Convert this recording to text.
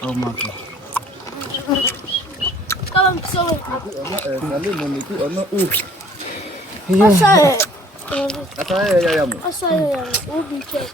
Oh maka. Kalau misalnya Kali mau itu ono asal ya ubi kayak